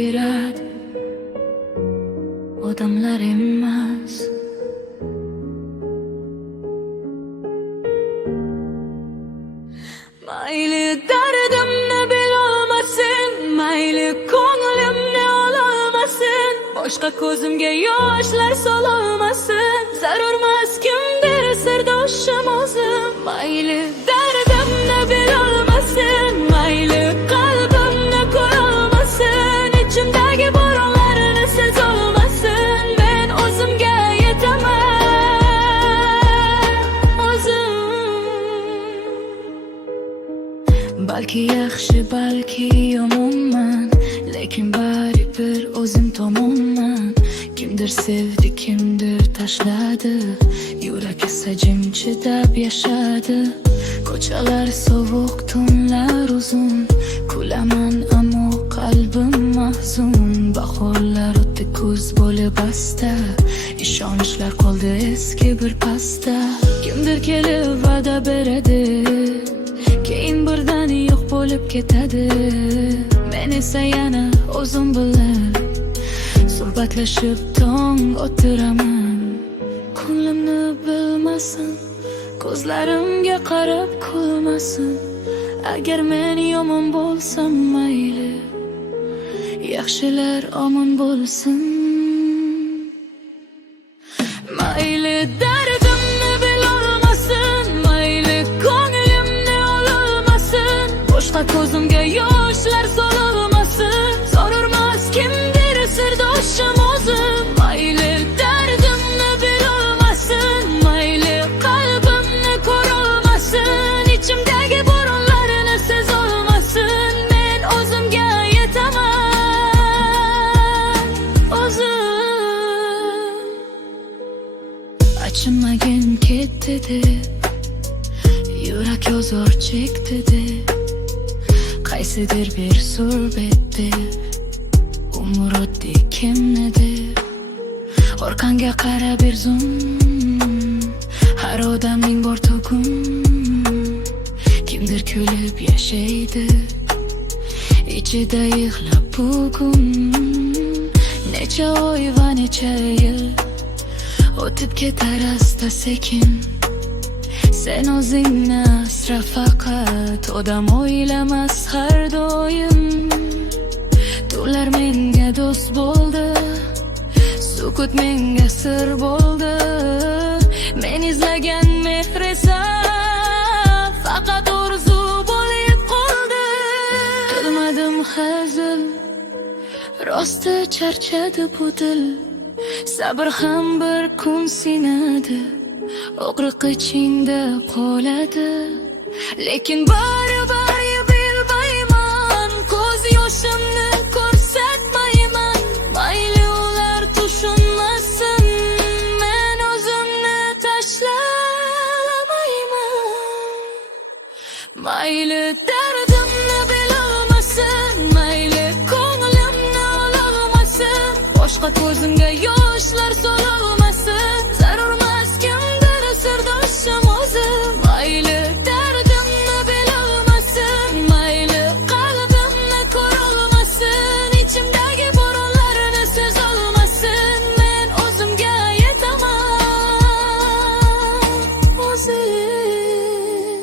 beradi odamlar emas. Mayli dardimni bilolmasin, mayli ko'nglimni ololmasin, boshqa ko'zimga yoshlar sololmasin, zarurmas kimdir sirdoshim o'zim. Mayli dardimni bilolmasin, mayli qalbimni ko'rolmasin, ichimdagi bo'ronlarni sezolmasin, men o'zimga yetaman o'zim. Balki yaxshi, balki yomonman, lekin baribir o'zim tomonman. Kimdir sevdi, kimdir tashladi, yurak esa jim chidab yashadi. Ko'chalar sovuq, tunlar uzun, kulaman ammo qalbim mahzun. Bahorlar o'tdi, kuz bo'lib asta, ishonchlar qoldi eski bir pasta. Kimdir kelib va'da beradi, keyin birdan yo'q bo'lib ketadi. Men esa yana o'zim bilan suhbatlashib tong o'tiraman. Ko'nglimni bilmasin, ko'zlarimga qarab kulmasin. Agar men yomon bo'lsam mayli, yaxshilar omon bo'lsin. Mayli dardimni bilolmasin, mayli ko'nglimni ololmasin, boshqa ko'zimga yoshlar sololmasin, zarurmas kimdir sirdoshim o'zim. Mayli dardimni bilolmasin, mayli qalbimni ko'rolmasin, ichimdagi bo'ronlarni sezolmasin, men o'zimga yetaman o'zim. Achinmagin ketdi deb, yurak ozor chekdi deb, qaysidir bir surbet deb, umr o'tdi kimnidir. Orqangga qara bir zum, har odamning bor tugun. Kimdir kulib yashaydi, ichida yig'lab bugun. Necha oy va necha yil o'tib ketar asta sekin. Sen o'zingni asra faqat, odam o'ylamas har doim. Tunlar menga do'st bo'ldi, sukut menga sir bo'ldi. Men izlagan mehr esa faqat orzu bo'lib qoldi. Qilmadim hazil, rosti charchadi bu dil. Sabr ham bir kun sinadi, og'riq ichingda qoladi. Lekin baribir bilmayman, ko'z yoshimni ko'rsatmayman. Mayli ular tushunmasin, men o'zimni tashlamayman. Mayli dardimni bilolmasin, mayli ko'nglimni ololmasin, boshqa ko'zimga yoshlar sololmasin, zarurmas kimdir sirdoshim o'zim. Mayli dardimni bilolmasin, mayli qalbimni ko'rolmasin, ichimdagi bo'ronlarni sezolmasin, men o'zimga yetaman o'zim.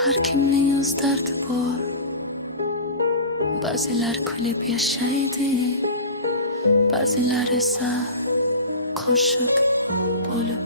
Har kimning o'z dardi bor, ba'zilar kulib yashaydi, ba'zilar esa qo'shiq bo'lib